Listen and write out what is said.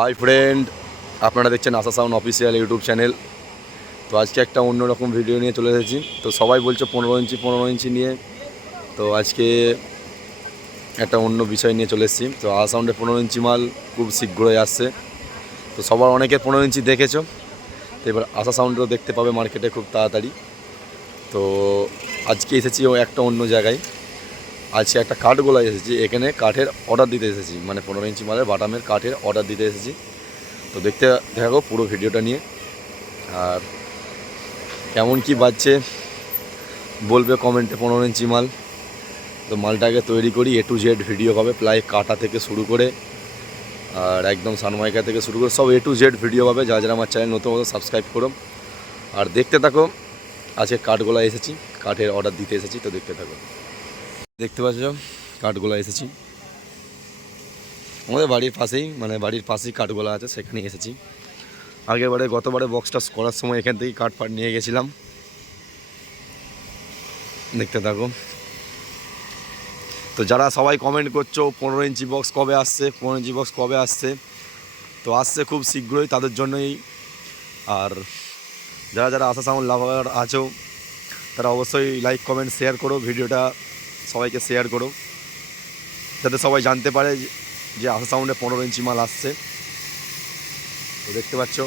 High friend আপনারা দেখছেন Asha sound official YouTube channel তো আজকে একটা অন্যরকম ভিডিও নিয়ে চলে এসেছি। তো সবাই বলছে পনেরো ইঞ্চি পনেরো ইঞ্চি নিয়ে। তো আজকে একটা অন্য বিষয় নিয়ে চলে এসেছি। তো আশা সাউন্ডে পনেরো ইঞ্চি মাল খুব শীঘ্রই আসছে। তো সবার অনেকে পনেরো ইঞ্চি দেখেছ। তো এবার আশা সাউন্ডও দেখতে পাবে মার্কেটে খুব তাড়াতাড়ি। তো আজকে এসেছি ও একটা অন্য জায়গায়। আজকে একটা কাঠগোলায় এসেছি, এখানে কাঠের অর্ডার দিতে এসেছি। মানে পনেরো ইঞ্চি মালের বাটামের কাঠের অর্ডার দিতে এসেছি। তো দেখতে, দেখো পুরো ভিডিওটা নিয়ে। আর কেমন কি বাজছে, বলবে কমেন্টে পনেরো ইঞ্চি মাল। তো মালটাকে তৈরি করি এ টু জেড ভিডিও হবে, প্রায় কাটা থেকে শুরু করে, আর একদম সানমাইকা থেকে শুরু করে, সব এ টু জেড ভিডিও পাবে যা যারা আমার চ্যানেল নতুন মতো সাবস্ক্রাইব করো। আর দেখতে থাকো, আজকে কাঠগোলা এসেছি কাঠের অর্ডার দিতে এসেছি, তো দেখতে থাকো। দেখতে পাচ্ছ? কাঠগোলা এসেছি। আমাদের বাড়ির পাশেই মানে বাড়ির পাশেই কাঠগোলা আছে, সেখানে এসেছি। আগেরবারে গতবারে বক্স বক্সটা করার সময় এখান থেকেই কাঠ ফাট নিয়ে গেছিলাম। দেখতে থাকো। তো যারা সবাই কমেন্ট করছ, পনেরো ইঞ্চি বক্স কবে আসছে, পনেরো ইঞ্চি বক্স কবে আসছে, তো আসছে খুব শীঘ্রই, তাদের জন্যই। আর যারা যারা আশা সাউন্ড লাভার আছো, তারা অবশ্যই লাইক কমেন্ট শেয়ার করো। ভিডিওটা সবাইকে শেয়ার করো। যাতে সবাই জানতে পারে যে- আসা সাউন্ডে পনেরো ইঞ্চি মাল আসছে। তো দেখতে পাচ্ছ